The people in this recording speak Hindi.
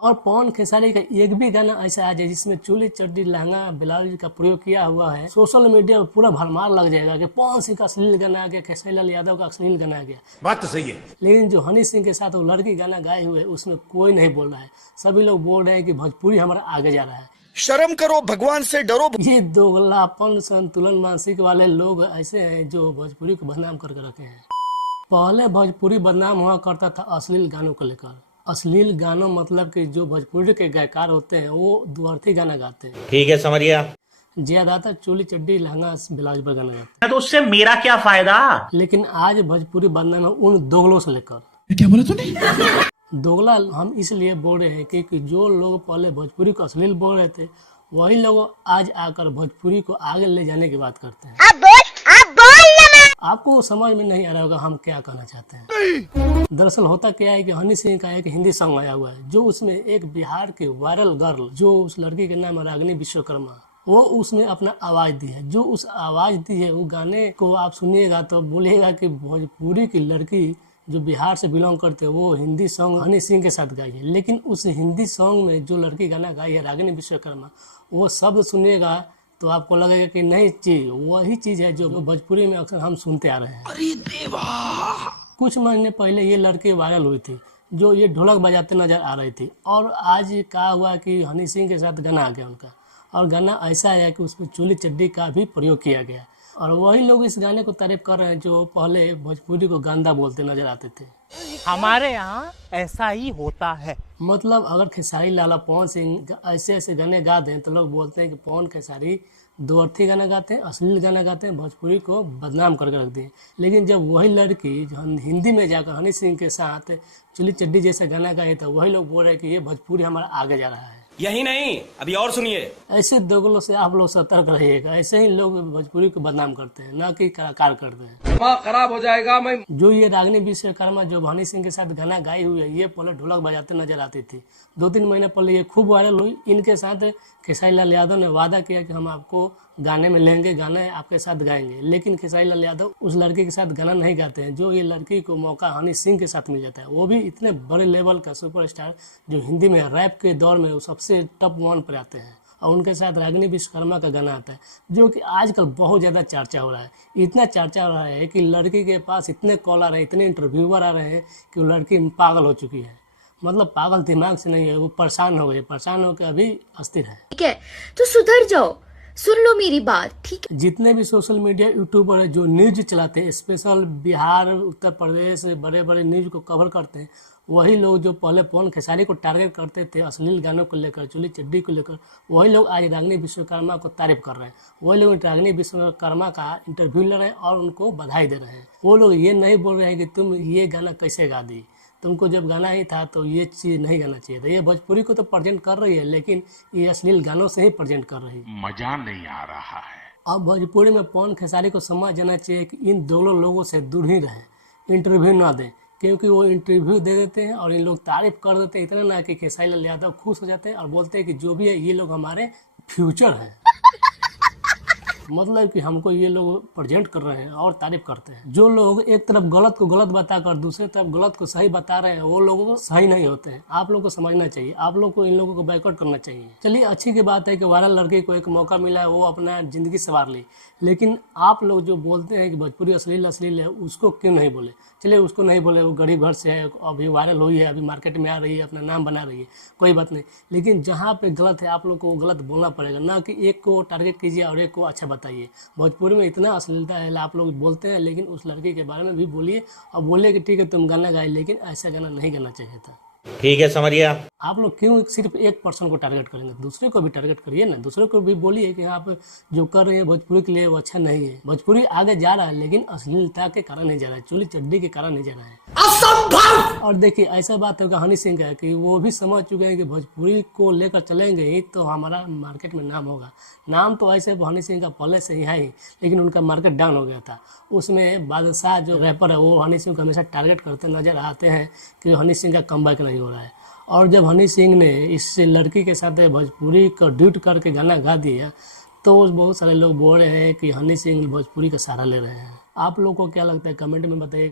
और पवन खेसारी का एक भी गाना ऐसा है जिसमें चोली चड्डी लहंगा ब्लाउज का प्रयोग किया हुआ है, सोशल मीडिया में पूरा भरमार लग जाएगा कि पवन सिंह का अश्लील गाना आ गया, खेसारी लाल यादव का अश्लील गाना आ गया। बात तो सही है। लेकिन जो हनी सिंह के साथ वो लड़की गाना गाए हुए उसमें कोई नहीं बोल रहा है। सभी लोग बोल रहे हैं कि भोजपुरी हमारा आगे जा रहा है। शर्म करो, भगवान से डरो। ये दोगलापन संतुलन मानसिक वाले लोग ऐसे हैं जो भोजपुरी को बदनाम करके रखे हैं। पहले भोजपुरी बदनाम हुआ करता था अश्लील गानों को लेकर। अश्लील गानों मतलब कि जो भोजपुरी के गायकार होते हैं वो द्वर्थी गाना गाते हैं। ठीक है, समझ गया। ज्यादातर चोली चड्डी लहंगा ब्लाउज पर गाना गाते तो उससे मेरा क्या फायदा। लेकिन आज भोजपुरी बदनाम है उन दोगलों से लेकर। क्या बोला तूने? दोगला हम इसलिए बोल रहे हैं क्योंकि जो लोग पहले भोजपुरी को अश्लील बोल रहे थे वही लोग आज आकर भोजपुरी को आगे ले जाने की बात करते हैं। आपको समझ में नहीं आ रहा होगा हम क्या कहना चाहते हैं। दरअसल होता क्या है कि हनी सिंह का एक हिंदी सॉन्ग आया हुआ है जो उसमें एक बिहार के वायरल गर्ल जो उस लड़की के नाम है रागिनी विश्वकर्मा, वो उसमें अपना आवाज दी है। जो उस आवाज दी है वो गाने को आप सुनिएगा तो बोलिएगा कि भोजपुरी की लड़की जो बिहार से बिलोंग करते हैं वो हिंदी सॉन्ग हनी सिंह के साथ गाई है। लेकिन उस हिंदी सॉन्ग में जो लड़की गाना गाई है रागिनी विश्वकर्मा, वो शब्द सुनिएगा तो आपको लगेगा कि नहीं चीज वही चीज है जो भोजपुरी में अक्सर हम सुनते आ रहे हैं। अरे देवा! कुछ महीने पहले ये लड़की वायरल हुई थी जो ये ढोलक बजाते नजर आ रही थी और आज क्या हुआ कि हनी सिंह के साथ गाना आ गया उनका, और गाना ऐसा है कि उसमें चोली चड्डी का भी प्रयोग किया गया और वही लोग इस गाने को तारीफ कर रहे हैं जो पहले भोजपुरी को गंदा बोलते नजर आते थे। हमारे यहाँ ऐसा ही होता है। मतलब अगर खेसारी लाल पवन सिंह ऐसे ऐसे गाने गा दें तो लोग बोलते हैं कि पवन खेसारी दो अर्थी गाना गाते हैं, अश्लील गाना गाते हैं, भोजपुरी को बदनाम करके रख दिए। लेकिन जब वही लड़की जो हिंदी में जाकर हनी सिंह के साथ चुली चड्डी जैसा गाना गाए तो वही लोग बोल रहे हैं कि ये भोजपुरी हमारा आगे जा रहा है। यही नहीं, अभी और सुनिए। ऐसे दोगलों से आप लोग सतर्क रहिएगा। ऐसे ही लोग भोजपुरी को बदनाम करते हैं, ना कि कलाकार करते हैं। दिमाग खराब हो जाएगा। मैं जो ये रागिनी विश्वकर्मा जो हनी सिंह के साथ गाना गाई हुई है ये पहले ढोलक बजाते नजर आती थी। 2-3 महीने पहले ये खूब वायरल हुई। इनके साथ खेसारी लाल यादव ने वादा किया कि हम आपको गाने में लेंगे, गाने आपके साथ गाएंगे। लेकिन खेसारी लाल यादव उस लड़की के साथ गाना नहीं गाते हैं। जो ये लड़की को मौका हनी सिंह के साथ मिल जाता है, वो भी इतने बड़े लेवल का सुपरस्टार जो हिंदी में रैप के दौर में वो सबसे टॉप 1 पर आते हैं, और उनके साथ रागिनी विश्वकर्मा का गाना आता है जो कि आजकल बहुत ज़्यादा चर्चा हो रहा है। इतना चर्चा हो रहा है कि लड़की के पास इतने कॉल आ रहे हैं, इतने इंटरव्यूअर आ रहे हैं कि वो लड़की पागल हो चुकी है। मतलब पागल दिमाग से नहीं है, वो परेशान हो गई, परेशान होकर अभी अस्थिर है। ठीक है तो सुधर जाओ, सुन लो मेरी बात, ठीक है। जितने भी सोशल मीडिया यूट्यूबर है जो न्यूज चलाते हैं, स्पेशल बिहार उत्तर प्रदेश बड़े बड़े न्यूज को कवर करते हैं, वही लोग जो पहले पवन खेसारी को टारगेट करते थे अश्लील गानों को लेकर, चोली चड्डी को लेकर, वही लोग आज रागिनी विश्वकर्मा को तारीफ कर रहे हैं। वही लोग रागिनी विश्वकर्मा का इंटरव्यू ले रहे हैं और उनको बधाई दे रहे हैं। वो लोग ये नहीं बोल रहे हैं कि तुम ये गाना कैसे गा दी, तुमको जब गाना ही था तो ये चीज़ नहीं गाना चाहिए था। ये भोजपुरी को तो प्रेजेंट कर रही है लेकिन ये अश्लील गानों से ही प्रेजेंट कर रही है। मजा नहीं आ रहा है। अब भोजपुरी में पवन खेसारी को समझ जाना चाहिए कि इन दोनों लोगों से दूर ही रहें, इंटरव्यू ना दें, क्योंकि वो इंटरव्यू दे देते हैं और इन लोग तारीफ कर देते हैं इतना ना कि खेसारी लाल यादव खुश हो जाते हैं और बोलते हैं कि जो भी है ये लोग हमारे फ्यूचर हैं। मतलब कि हमको ये लोग प्रेजेंट कर रहे हैं और तारीफ करते हैं। जो लोग एक तरफ गलत को गलत बताकर दूसरे तरफ गलत को सही बता रहे हैं वो लोगों को सही नहीं होते हैं। आप लोग को समझना चाहिए, आप लोग को इन लोगों को बाइकआउट करना चाहिए। चलिए अच्छी की बात है कि वायरल लड़के को एक मौका मिला है, वो अपना जिंदगी संवार ली। लेकिन आप लोग जो बोलते हैं कि भोजपुरी अश्लील है उसको क्यों नहीं बोले? चलिए उसको नहीं बोले, वो गरीब घर से है, अभी वायरल हुई है, अभी मार्केट में आ रही है, अपना नाम बना रही है, कोई बात नहीं। लेकिन जहाँ पे गलत है आप लोग को गलत बोलना पड़ेगा, ना कि एक को टारगेट कीजिए और एक को अच्छा बताइए। भोजपुरी में इतना अश्लीलता है, आप लोग बोलते हैं, लेकिन उस लड़की के बारे में भी बोलिए और बोलिए कि ठीक है तुम गाना गाए, लेकिन ऐसा गाना नहीं गाना चाहिए था। ठीक है, समझ गया। आप लोग क्यों सिर्फ एक पर्सन को टारगेट करेंगे? दूसरे को भी टारगेट करिए ना, दूसरे को भी बोलिए कि आप जो कर रहे हैं भोजपुरी के लिए वो अच्छा नहीं है। भोजपुरी आगे जा रहा है लेकिन अश्लीलता के कारण नहीं जा रहा है, चोली चड्डी के कारण नहीं जा रहा है। असंभव! और देखिए ऐसा बात होगा हनी सिंह का कि वो भी समझ चुके हैं कि भोजपुरी को लेकर चलेंगे ही तो हमारा मार्केट में नाम होगा। नाम तो ऐसे हनी सिंह का पहले से ही है ही, लेकिन उनका मार्केट डाउन हो गया था। उसमें बादशाह जो रैपर है वो हनी सिंह को हमेशा टारगेट करते नजर आते हैं कि हनी सिंह का कमबैक नहीं हो रहा है। और जब हनी सिंह ने इस लड़की के साथ भोजपुरी का ड्यूट करके गाना गा दिया तो बहुत सारे लोग बोल रहे हैं कि हनी सिंह भोजपुरी का सहारा ले रहे हैं। आप लोगों को क्या लगता है कमेंट में बताइएगा।